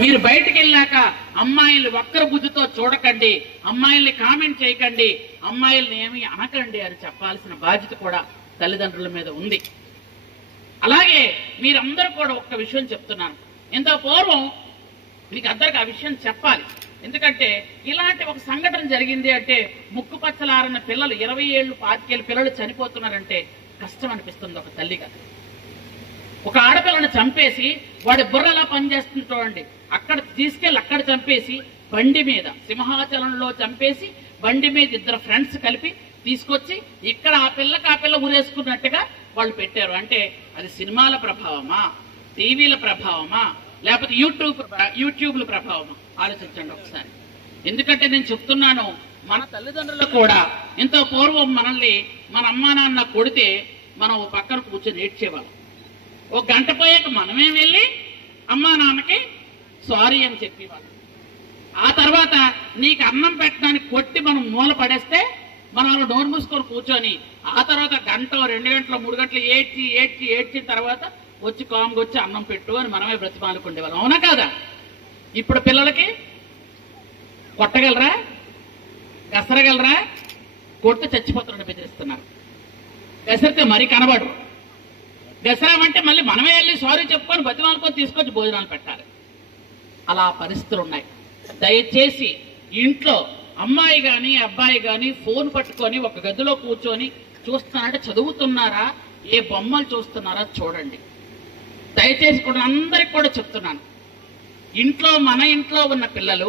మీరు బయటికి వెళ్ళాక అమ్మాయిల్ని వక్ర బుద్ధితో చూడకండి, అమ్మాయిల్ని కామెంట్ చేయకండి, అమ్మాయిల్ని ఏమీ అనకండి అని చెప్పాల్సిన బాధ్యత కూడా తల్లిదండ్రుల మీద ఉంది. అలాగే మీరందరూ కూడా ఒక్క విషయం చెప్తున్నాను, ఇంత పూర్వం మీకు అందరికి ఆ విషయం చెప్పాలి. ఎందుకంటే ఇలాంటి ఒక సంఘటన జరిగింది అంటే ముక్కు పచ్చలారన్న పిల్లలు 20 ఏళ్ళు 25 ఏళ్ళ పిల్లలు చనిపోతున్నారంటే కష్టం అనిపిస్తుంది ఒక తల్లిగా. ఒక ఆడపిల్లని చంపేసి వాడి బుర్ర ఎలా పనిచేస్తుంది చూడండి, అక్కడ తీసుకెళ్ళి అక్కడ చంపేసి బండి మీద సింహాచలంలో చంపేసి బండి మీద 2 ఫ్రెండ్స్ కలిపి తీసుకొచ్చి ఇక్కడ ఆ పిల్ల ఊరేసుకున్నట్టుగా వాళ్ళు పెట్టారు. అంటే అది సినిమాల ప్రభావమా, టీవీల ప్రభావమా, లేకపోతే యూట్యూబ్ల ప్రభావమా? ఆలోచించండి ఒకసారి. ఎందుకంటే నేను చెప్తున్నాను, మన తల్లిదండ్రులు కూడా ఎంతో పూర్వం మనల్ని మన అమ్మా నాన్న కొడితే మనం పక్కన కూర్చొని ఏడ్చేవాళ్ళం. ఒక గంట పోయాక మనమే వెళ్ళి అమ్మా నాన్నకి సారీ అని చెప్పేవాళ్ళం. ఆ తర్వాత నీకు అన్నం పెట్టడానికి కొట్టి మనం మూల పడేస్తే మనం అలా నోరు మూసుకొని కూర్చొని ఆ తర్వాత గంట 2 గంటలు 3 గంటలు ఏడ్చిన తర్వాత వచ్చి కామ్గొచ్చి అన్నం పెట్టు అని మనమే బ్రతిమాలుకుండేవాళ్ళం. అవునా కాదా? ఇప్పుడు పిల్లలకి కొట్టగలరా, గసరగలరా? కొట్టి చచ్చిపోతారని బెదిరిస్తున్నారు. గసరితే మరీ కనబడరు. గసరామంటే మళ్ళీ మనమే వెళ్ళి సారీ చెప్పుకొని బతిమాలుకొని తీసుకొచ్చి భోజనాలు పెట్టాలి. అలా పరిస్థితులు ఉన్నాయి. దయచేసి ఇంట్లో అమ్మాయి కానీ అబ్బాయి కానీ ఫోన్ పట్టుకొని ఒక గదిలో కూర్చొని చూస్తున్నారంటే చదువుతున్నారా, ఏ బొమ్మలు చూస్తున్నారా చూడండి. దయచేసి కూడా అందరికి కూడా చెప్తున్నాను, మన ఇంట్లో ఉన్న పిల్లలు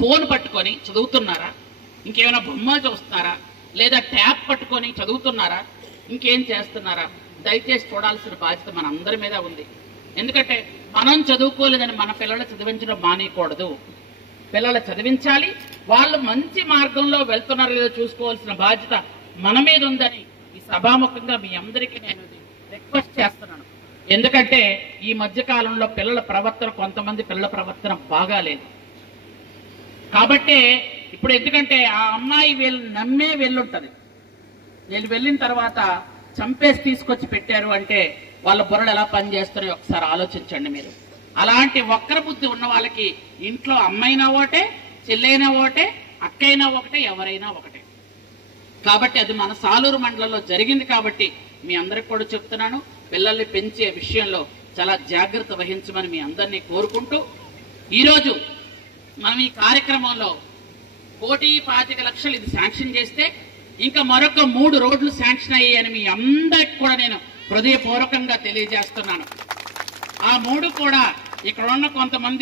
ఫోన్ పట్టుకొని చదువుతున్నారా, ఇంకేమైనా బొమ్మలు చూస్తున్నారా, లేదా ట్యాబ్ పట్టుకొని చదువుతున్నారా, ఇంకేం చేస్తున్నారా? దయచేసి చూడాల్సిన బాధ్యత మన అందరి మీద ఉంది. ఎందుకంటే మనం చదువుకోలేదని మన పిల్లలు చదివించడం మానేయకూడదు. పిల్లలు చదివించాలి, వాళ్ళు మంచి మార్గంలో వెళ్తున్నారో లేదో చూసుకోవాల్సిన బాధ్యత మన మీద ఉందని ఈ సభాముఖంగా మీ అందరికీ నేను రిక్వెస్ట్ చేస్తున్నాను. ఎందుకంటే ఈ మధ్య కాలంలో పిల్లల ప్రవర్తన, కొంతమంది పిల్లల ప్రవర్తన బాగాలేదు. కాబట్టే ఇప్పుడు ఎందుకంటే ఆ అమ్మాయి వీళ్ళని నమ్మే వెళ్ళుంటది, వీళ్ళు వెళ్ళిన తర్వాత చంపేసి తీసుకొచ్చి పెట్టారు అంటే వాళ్ళ బుర్రలు ఎలా పనిచేస్తారో ఒకసారి ఆలోచించండి మీరు. అలాంటి వక్ర బుద్ధి ఉన్న వాళ్ళకి ఇంట్లో అమ్మైనా ఒకటే, చెల్లైనా ఒకటే, అక్కైనా ఒకటే, ఎవరైనా ఒకటే. కాబట్టి అది మన సాలూరు మండలంలో జరిగింది. కాబట్టి మీ అందరికి కూడా చెప్తున్నాను, పిల్లల్ని పెంచే విషయంలో చాలా జాగ్రత్త వహించమని మీ అందరినీ కోరుకుంటూ, ఈరోజు మనం ఈ కార్యక్రమంలో 1,25,00,000 ఇది శాంక్షన్ చేస్తే ఇంకా మరొక 3 రోడ్లు శాంక్షన్ అయ్యాయని మీ అందరికి కూడా నేను హృదయపూర్వకంగా తెలియజేస్తున్నాను. ఆ 3 కూడా ఇక్కడ ఉన్న కొంతమంది